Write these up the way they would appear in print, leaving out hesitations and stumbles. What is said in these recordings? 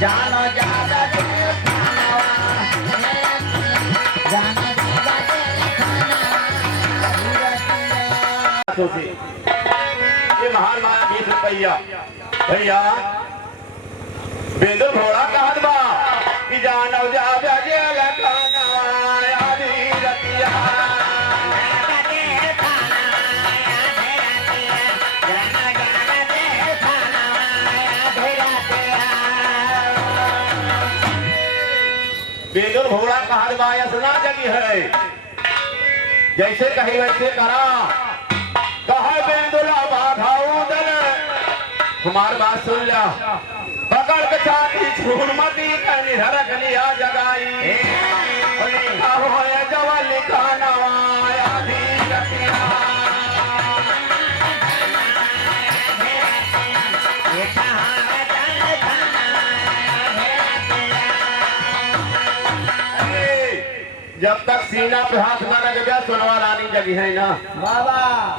जानो जादा खानवा जानो जादा खानवा ये महान माया 20 रुपया भैया बेंदुल घोड़ा कहत बा कि जानो जादा खानवा आधी रतिया बेंदुल घोड़ा कहत बा असना जगी है जैसे कही वैसे करा कहा बेंदुला बाधाऊ दल हमार बात सुन ला पकड़ के छाती छूड़ मती कनी धरक लिया जगाई लिखा हो जवा लिखा नवाया धी रतिया जब तक सीना पे हाथ न लग गया सुनवा रानी जगी है ना बाबा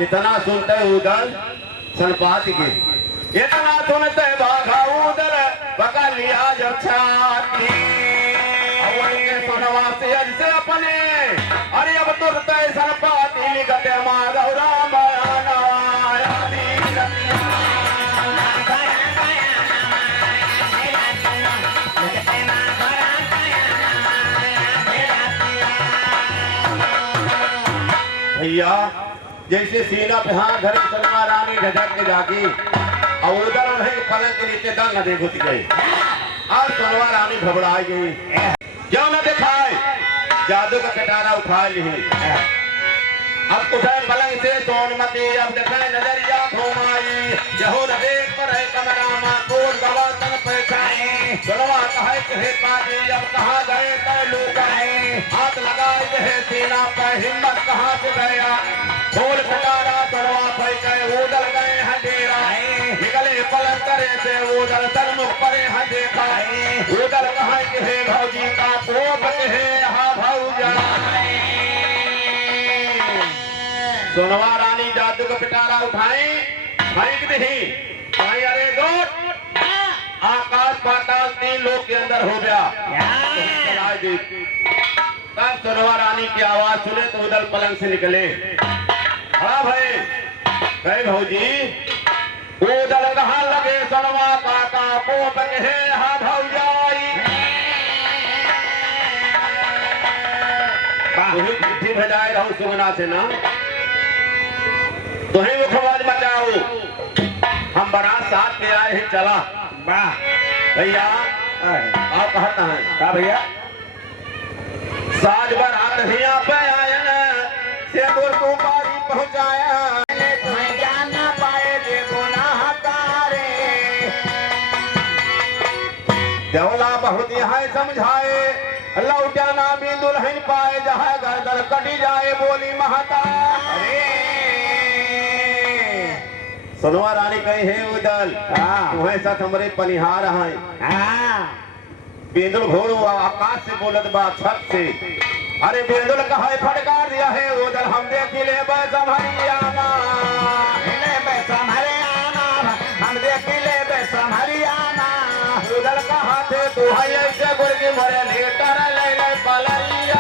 इतना सुनते उदल सनपात के इतना सुनते बाघा उदल पका लिया जब छाती सुनवा से अज से अपने अरे अब तुरते सनपाती लिखते माधव राम भैया जैसे सीना पे हाथ धरे सलमा रानी झटक के जागी और उधर नहीं पलंग के नीचे दंग न दे घुस गई और सलमा रानी घबराई गई क्यों न दिखाए जादू का कटारा उठा ली अब उठे पलंग से सोनमती अब देखे नजरिया घुमाई यहो न देख पर है कमरामा कोट गवा तन पहचाए सलमा कहे कि हे पाजी अब कहाँ गए तय लोग हाथ लगाए है सीना पर हिम्मत कहाँ से गया बोल कटारा तलवा पे गए उदल गए हैं डेरा निकले पलंग करे से उदल सन्मुख परे हैं देखा उदल कहे कि हे भौजी का कोप है हा भौजा सोनवा रानी जादू का पिटारा उठाई फेंक दी भाई अरे दो आकाश पाताल 3 लोग के अंदर हो गया तब सोनवा रानी की आवाज सुने तो उदल पलंग से निकले हाँ भाई कहे भौजी उदल कहाँ लगे सोनवा काका कोप के हा भौजाई चिट्ठी भेजाए रहूं सुगना से ना तो ही वो खबर मचाओ हम बारात साथ के आए हैं चला वाह भैया आप कहता है क्या भैया साज बारात हिया पे आए न से बोल तू बारी पहुंचाया तुम्हें जान ना पाए जे गुनाह तारे देवला बहुत यहाँ समझाए लौटा ना भी दुल्हन पाए जहाँ गर्दन कटी जाए बोली महता सोनवा रानी कही हे उदल तुम्हें साथ हमारे पनिहार हैं बेंदुल घोड़ो आकाश से बोलत बा छत से अरे बेंदुल कहा फटकार दिया है उदल हम देख ले बेसमहरियाना हम देख ले बेसमहरियाना उदल कहा थे तू है ऐसे गुरगी मरे लेटर ले ले पलरिया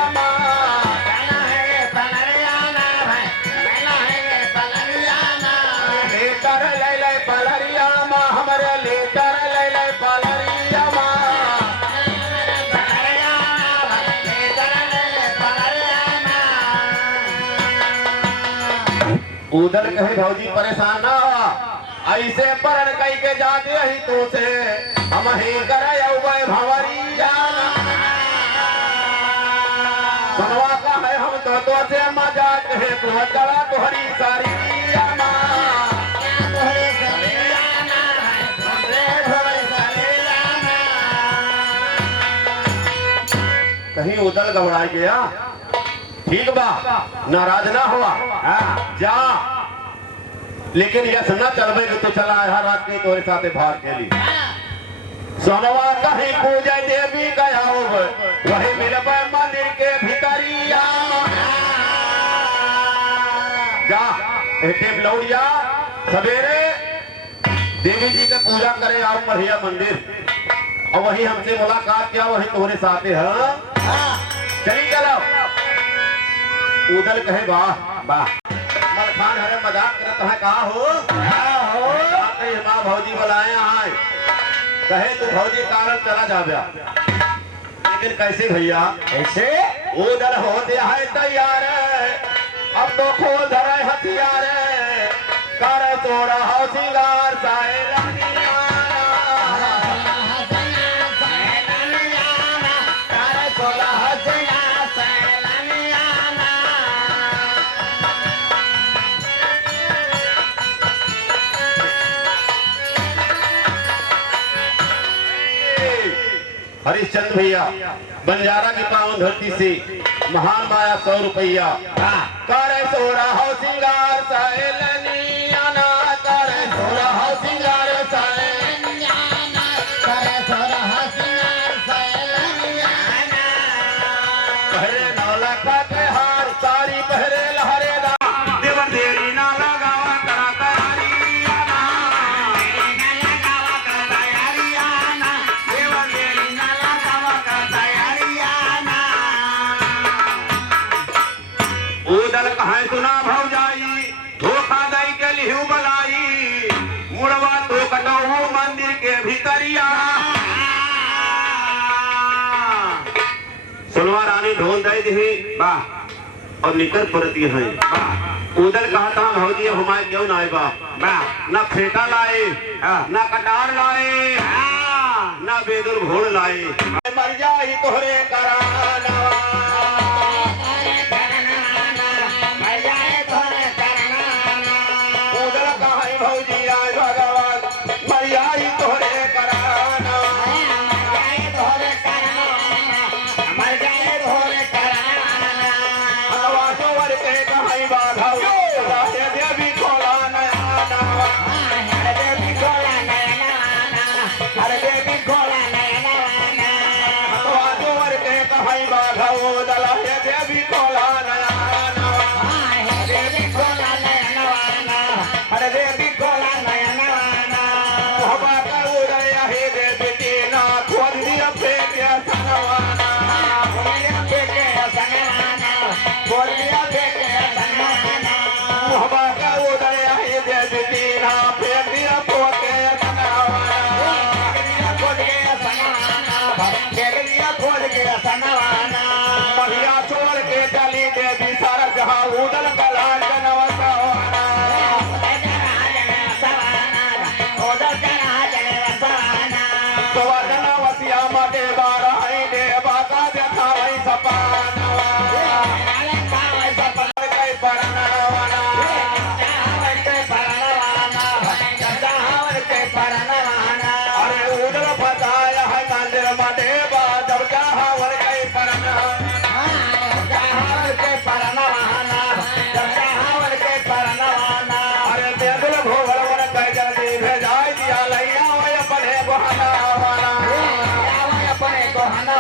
उधर कहे भौजी परेशान ना हुआ ऐसे परण कई के जाते ही तू से हम ही करे भंवरिया सुनवा का है हम तो से मजाक है तू चला तुहरी सारी कहीं उदल घबरा गया ठीक बा नाराज ना हुआ जा लेकिन यह सुनना चलबे तो चला हर रात की तोरे साथे भाग खेली सोनवा कहीं पूजा देवी गया हो वही मिलब मंदिर के भीतरिया जा टेप लौड़िया सवेरे देवी जी का पूजा करे आओ मढ़िया मंदिर और वही हमसे मुलाकात किया, वही तुम्हारे साथ है। हाँ चली चलो। उदल कहे वाह वाह, मलखान हरे मजाक करता है, कहा हो माँ भौजी बुलाए आए, कहे तू भौजी कारण चला जा गया, लेकिन कैसे भैया कैसे उधर होते है तैयार, अब तो खोल धरे हथियार, कर चोरा हो सिंगार हरिश्चंद्र भैया बंजारा की पावन धरती से महान माया 100 रुपया, करे सोरा हो सिंगार सहेलनियाना, करे सोरा हो सिंगार सहेलनियाना, करे सोरा हो सिंगार सहेलनियाना, पहरे नौला का के हार सारी पहरे लहरे दा, देवर देरी ना लगावा करा तैयारियाना, ना लगावा करा तैयारियाना, देवर देरी ना लगावा करा तैयारियाना। उदल कहे सुना भौजाई, धोखा दई के लिहू बलाई, मुड़वा तो कटहू मंदिर के भीतरिया, सुनवा रानी ढोल दई दी वाह और निकल पड़ती है वाह। उदल कहा था भौजी हमारे क्यों ना आए वाह, ना फेटा लाए ना कटार लाए ना बेदुल घोड़ लाए, मर जाई तोहरे कराना, भौजी आए भगवान मर जाई तोहरे कराना, मर जाए तोहरे कराना, जोवर के कहीं बाधा देवी खोला नया, अरे देवी खोला नया, अरे देवी खोला नया, जोवर के कहीं बाधा दला देवी खोला नया, देवी खोला नया, अरे देवी खोला नया, हवा का उदय है देवी तीना, खोल दिया फेंके सनवाना, खोल दिया फेंके सनवाना, खोल दिया फेंके सनवाना, हवा का उदय है देवी तीना, फेंक दिया फोके सनवाना, खोल दिया सनवाना, फेंक दिया खोल के सनवाना, महिया छोड़ के चली देवी सारा जहां उदल कला जनवसवाना, वसिया मटे बारा दे बाका देखा सपाना, कई पढ़ना अरे उधर बताया है मंदिर मटे जब जहावर कई पढ़ना, के पढ़ना के पढ़ना, अरे बेदुल भोगल कई जल्दी भेजाई दिया लैया अपने बहाना, अपने बहाना